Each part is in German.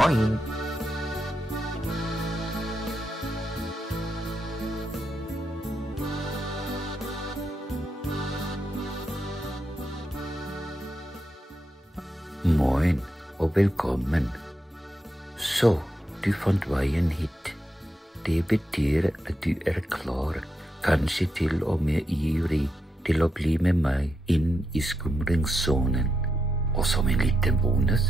Moin. Moin og velkommen. Så, du fant veien hit. Det betyr at du klar, kanskje til og med ivrig, til å bli med meg inn i skumringssonen. Og som en liten bonus,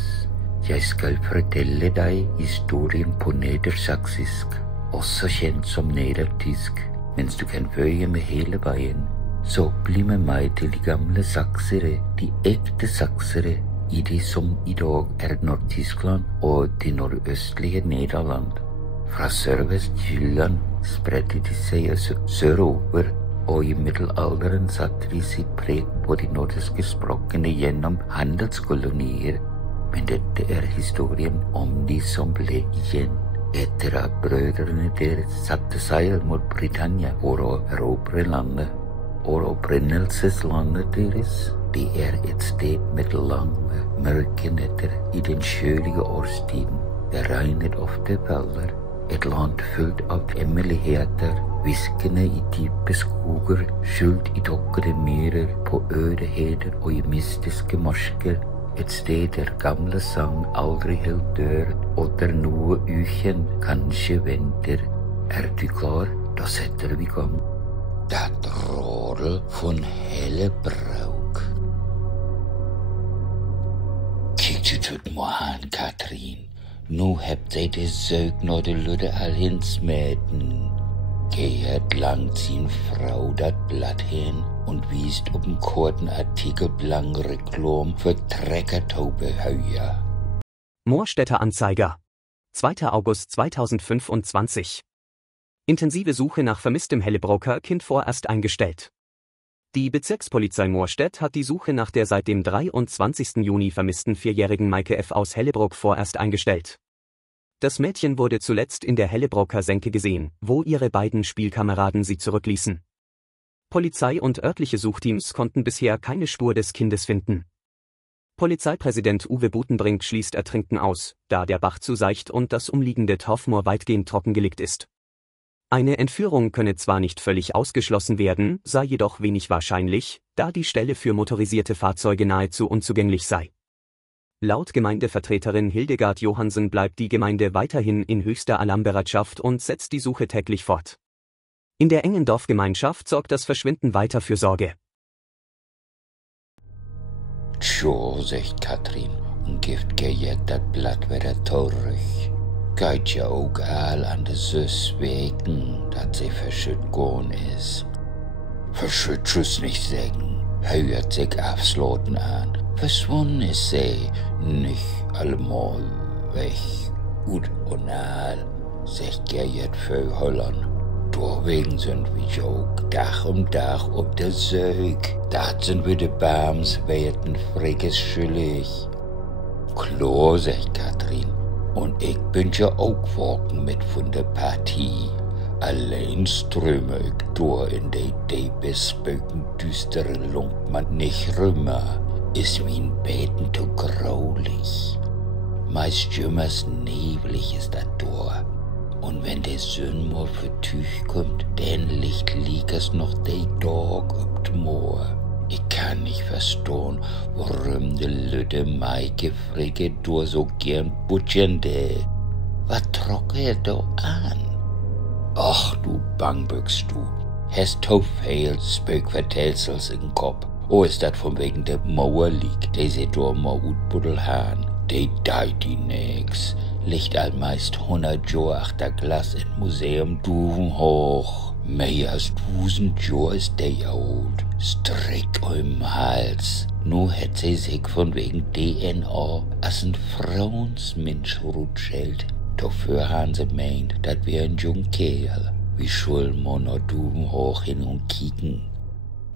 jeg skal fortelle deg historien på nedersaksisk, også kjent som nedertysk, mens du kan følge med hele veien. Så bli med meg til de gamle saksere, de ekte saksere, i det som i dag Nord-Tyskland og det nordøstlige Nederland. Fra Sørvest-Jylland spredte de seg sørover, og i middelalderen satte de sitt preg på de nordiske språkene gjennom handelskolonier. Men dette historien om de som ble igjen etter at brødrene deres satte seil mot Britannia for å erobre landet. Og opprinnelseslandet deres, det et sted med lange, mørke netter i den kjølige årstiden. Det regnet ofte faller. Et land fullt av hemmeligheter, hviskende i dype skoger, skjult i tåkede myrer, på øde heder og i mystiske marsker. Et sted der gamle sang aldri helt dør, og der noe ukjent kanskje venter. Du klar? Da setter vi i gang. Dat Rodel von Hellebrauch. Kijk je tot me aan, Katrien. Nu hebt zij de zeug naar de ludde al hinsmeten. Geert langt sin Frau dat Blatt hin und wiest op een korten Artikel blank Reklam für Treckertaubeheuer. Moorstädter Anzeiger. 2. August 2025. Intensive Suche nach vermisstem Hellebraucher Kind vorerst eingestellt. Die Bezirkspolizei Moorstedt hat die Suche nach der seit dem 23. Juni vermissten 4-jährigen Maike F. aus Hellebrauch vorerst eingestellt. Das Mädchen wurde zuletzt in der Hellebraucher Senke gesehen, wo ihre beiden Spielkameraden sie zurückließen. Polizei und örtliche Suchteams konnten bisher keine Spur des Kindes finden. Polizeipräsident Uwe Butenbrink schließt Ertrinken aus, da der Bach zu seicht und das umliegende Torfmoor weitgehend trockengelegt ist. Eine Entführung könne zwar nicht völlig ausgeschlossen werden, sei jedoch wenig wahrscheinlich, da die Stelle für motorisierte Fahrzeuge nahezu unzugänglich sei. Laut Gemeindevertreterin Hildegard Johansen bleibt die Gemeinde weiterhin in höchster Alarmbereitschaft und setzt die Suche täglich fort. In der engen Dorfgemeinschaft sorgt das Verschwinden weiter für Sorge. Tjo, sagt Katrien, und gibt Geert dat Blatt wieder zurück. Geht ja auch all an de Süß wegen, dat sie verschütt gorn is. Verschütt schuss nicht sagen, hört sich aufslauten an. Verschwunden ist sie, nicht allemal weg. Gut und all, sagt Geert für Holland. Deswegen sind wir auch Tag um Tag ob der Zeug. Dat sind wir de Bams werden Frickes schuldig. Klar, sagt Katrien. Und ich bin ja auch geworden mit von der Partie. Allein ströme ich durch in die bespuken düstere Lunkmann nicht rümmer, ist mein Beten zu graulich. Meist jümmers neblig ist das durch. Und wenn der Sonne mal für Tüch kommt, dann liegt es noch der Tag ob dem Moor. Ich kann nicht verstehen, warum die Leute Maike Fricke durch so gern butchern de. Was trocke da an? Ach du Bangbüchs, du. Hast du viel Spökvertelsels im Kopf? Oh, ist das von wegen der Mauer liegt, die sie da mal utbuddel haben. Die deit die nix. Liegt all meist 100 Jahre achter Glas im Museum Duven hoch. Mehr als 1000 Jahre ist der alt. Strick im Hals. Nu hätt sie sich von wegen DNA als ein Frauensmensch rutschelt. Dafür haben sie meint, dat wär ein jung Kerl. Wie schul man noch Duven hoch hin und kicken.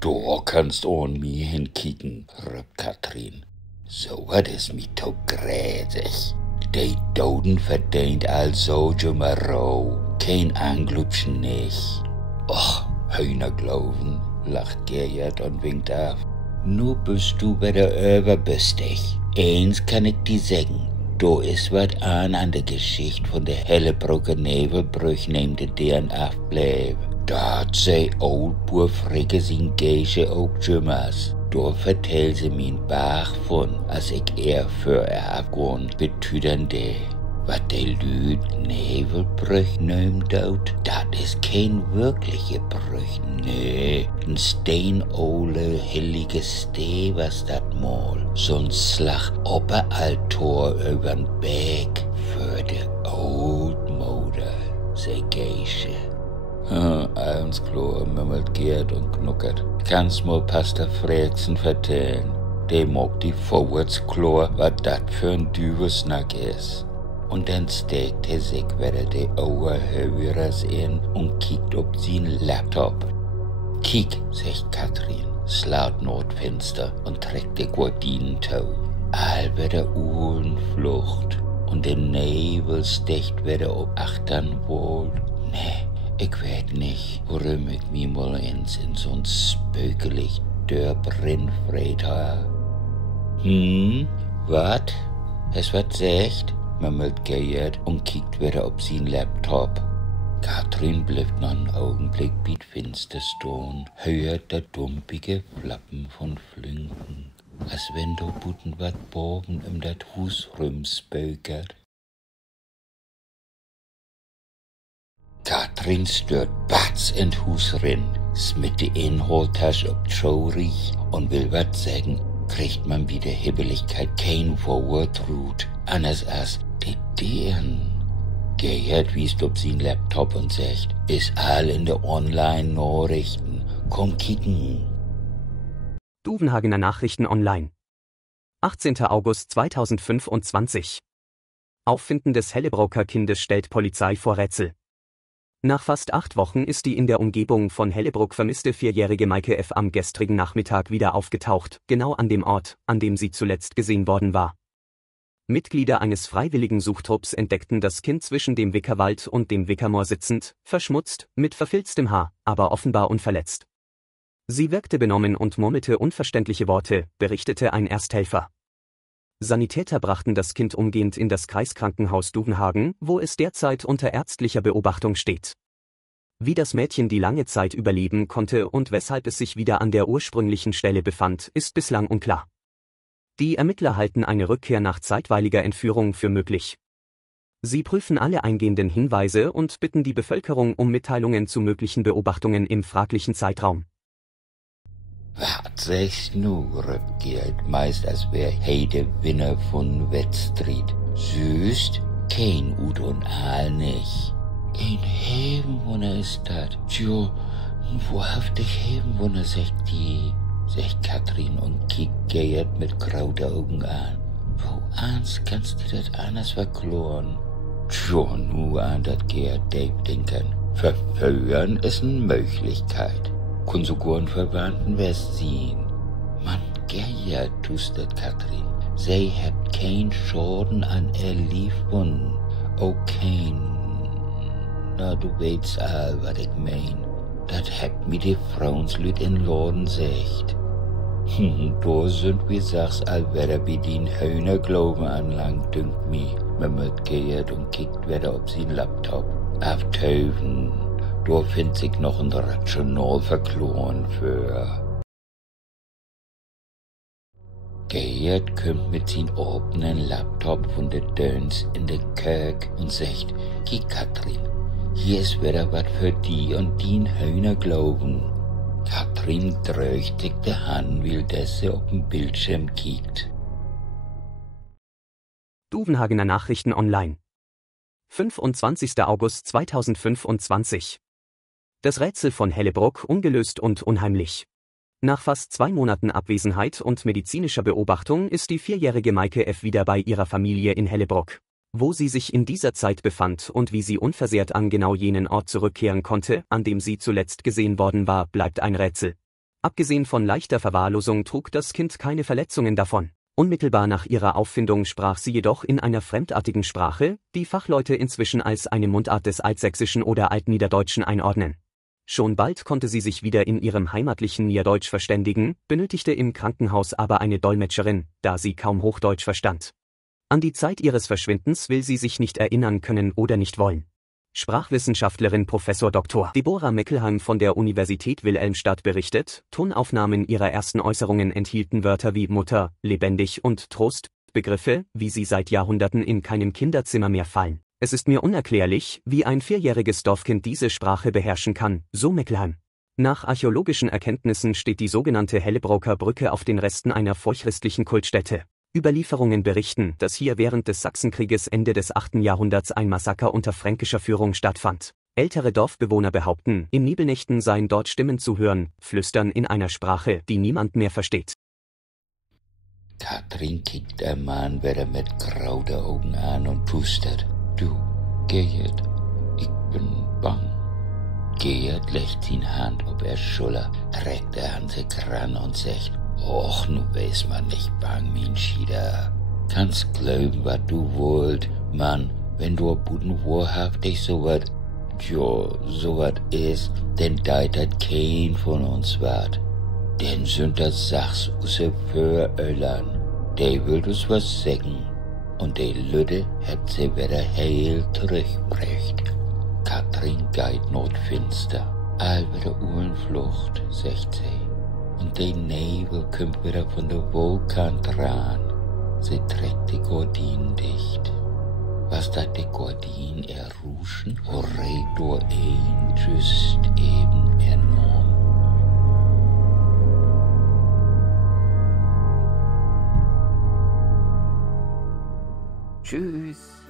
Du kannst an mir hinkicken, rübt Katrien. So wat is mi to gräsig. Die Doden verdient also Jummerau. Kein Anglupschen nicht. Och, Hühner glauben, lacht Geert und winkt ab. Nu bist du bei der Überbüstig. Eins kann ich dir sagen, Do is wat an der Geschichte von der Hellebrocker Nebelbrüch neemt de deren afbleef. Dat zei oud boer Frigge zijn geische ook jummers. Door vertel ze mijn baag von, als ik voor afgon betüdende. Wat de Lüd Nebelbrüch neemt dood, dat is geen wirkliche Brüch, nee. Een steenole heilige Stee was dat mal. Zo'n slag op een altaar über'n Berg für de oudmoeder, zei geische. Abends klar, mümmelt Gerd und knuckert. Kannst mal Pastor Fredsen vertellen. Der mag die vorwärts klar, wat dat für ein Düversnack is. Und dann steckt sich wieder die Ohrhörers in und kickt ob sin Laptop. Kick, sagt Katrin, slaut Nordfenster und trägt die Gardinen tau. All wieder Uhlenflucht und der Nebel stecht wieder ob Achternwohl. Nee. Ich weet nicht, warum ich mich mal in so'n spökelig Dörprin freit ha. Wat? Es wat secht? Murmelt Gerd und kickt wieder auf sin Laptop. Katrin bleibt noch einen Augenblick biet finster stehen, hört der dumpige Flappen von Flünken, als wenn do buten wat bogen dat Hus rumspökert. Katrin stört batz in Hus rin, smitt die Inholtasche ob traurig und will wat sagen, kriegt man wieder Hibbeligkeit kein Forward Route, anders als die deren. Gerd wiest ob sin Laptop und sagt, ist all in der Online-Nachrichten, komm kicken. Duvenhagener Nachrichten online. 18. August 2025. Auffinden des Hellebrocker Kindes stellt Polizei vor Rätsel. Nach fast 8 Wochen ist die in der Umgebung von Hellebrock vermisste 4-jährige Maike F. am gestrigen Nachmittag wieder aufgetaucht, genau an dem Ort, an dem sie zuletzt gesehen worden war. Mitglieder eines freiwilligen Suchtrupps entdeckten das Kind zwischen dem Wickerwald und dem Wickermoor sitzend, verschmutzt, mit verfilztem Haar, aber offenbar unverletzt. Sie wirkte benommen und murmelte unverständliche Worte, berichtete ein Ersthelfer. Sanitäter brachten das Kind umgehend in das Kreiskrankenhaus Duvenhagen, wo es derzeit unter ärztlicher Beobachtung steht. Wie das Mädchen die lange Zeit überleben konnte und weshalb es sich wieder an der ursprünglichen Stelle befand, ist bislang unklar. Die Ermittler halten eine Rückkehr nach zeitweiliger Entführung für möglich. Sie prüfen alle eingehenden Hinweise und bitten die Bevölkerung um Mitteilungen zu möglichen Beobachtungen im fraglichen Zeitraum. Wat sagst nu, Röpgeld, meist als wär he de Winner von Wettstreet. Süßt, kein Ud und Aal nicht. Ein Hebenwunder ist dat. Tjo, wahrhaftig Hebenwunder, sagt Katrin und kickt Gerd mit krauter Augen an. Wo ans kannst du dat anders verkloren? Tjo, nu an dat Gerd Dave denken. Verführen ist ne Möglichkeit. Kun sogar einen Verwandten west sehen. Man, Gerd, tust dat Katrin. Sie hat kein Schaden an Erliefung. Oh, kein. Na, du weißt all, wat ich mein. Dat hebt mir die Frauenslüt in Laden secht. Da sind wir sachs all wieder bei den Hühnerglauben anlangt, dünkt mi. Murmelt Gerd und kickt wieder auf sin Laptop. Auf Teufen. Da findet sich noch ein Rational verkloren für. Gerd kommt mit sin offenen Laptop von der Döns in der Kirk und sagt, Geh Katrin, hier ist wieder wat für die und dien Hühner glauben. Katrin drückt sich die Hand, weil sie auf den Bildschirm kickt. Duvenhagener Nachrichten online. 25. August 2025. Das Rätsel von Hellebrock ungelöst und unheimlich. Nach fast 2 Monaten Abwesenheit und medizinischer Beobachtung ist die 4-jährige Maike F. wieder bei ihrer Familie in Hellebrock. Wo sie sich in dieser Zeit befand und wie sie unversehrt an genau jenen Ort zurückkehren konnte, an dem sie zuletzt gesehen worden war, bleibt ein Rätsel. Abgesehen von leichter Verwahrlosung trug das Kind keine Verletzungen davon. Unmittelbar nach ihrer Auffindung sprach sie jedoch in einer fremdartigen Sprache, die Fachleute inzwischen als eine Mundart des Altsächsischen oder Altniederdeutschen einordnen. Schon bald konnte sie sich wieder in ihrem heimatlichen Niederdeutsch verständigen, benötigte im Krankenhaus aber eine Dolmetscherin, da sie kaum Hochdeutsch verstand. An die Zeit ihres Verschwindens will sie sich nicht erinnern können oder nicht wollen. Sprachwissenschaftlerin Prof. Dr. Deborah Meckelheim von der Universität Wilhelmstadt berichtet, Tonaufnahmen ihrer ersten Äußerungen enthielten Wörter wie Mutter, lebendig und Trost, Begriffe, wie sie seit Jahrhunderten in keinem Kinderzimmer mehr fallen. Es ist mir unerklärlich, wie ein 4-jähriges Dorfkind diese Sprache beherrschen kann, so Meckelheim. Nach archäologischen Erkenntnissen steht die sogenannte Hellebroker Brücke auf den Resten einer vorchristlichen Kultstätte. Überlieferungen berichten, dass hier während des Sachsenkrieges Ende des 8. Jahrhunderts ein Massaker unter fränkischer Führung stattfand. Ältere Dorfbewohner behaupten, in Nebelnächten seien dort Stimmen zu hören, flüstern in einer Sprache, die niemand mehr versteht. Katrin kijkt een man wieder mit grauen Augen an und pustet. Du, Gerhard, ich bin bang. Gerhard legt die Hand auf er Schulter, trägt an sich ran und sagt, Och, nu weiß man nicht bang, mein Schieder. Kannst glauben, was du wollt, Mann, wenn du buten wahrhaftig sowas ist, denn deit dat kein von uns wat. Denn sind das Sachs usse Fööllern, die will uns was sägen, und die Lüde hat sie wieder heil zurückbrecht. Katrin geht notfinster, all wieder Uhrenflucht, sagt sie. Und der Nebel kommt wieder von der Vulkan dran. Sie trägt die Gordinen dicht. Was da die Gordinen erruschen, regt durch ein just eben enorm. Tschüss.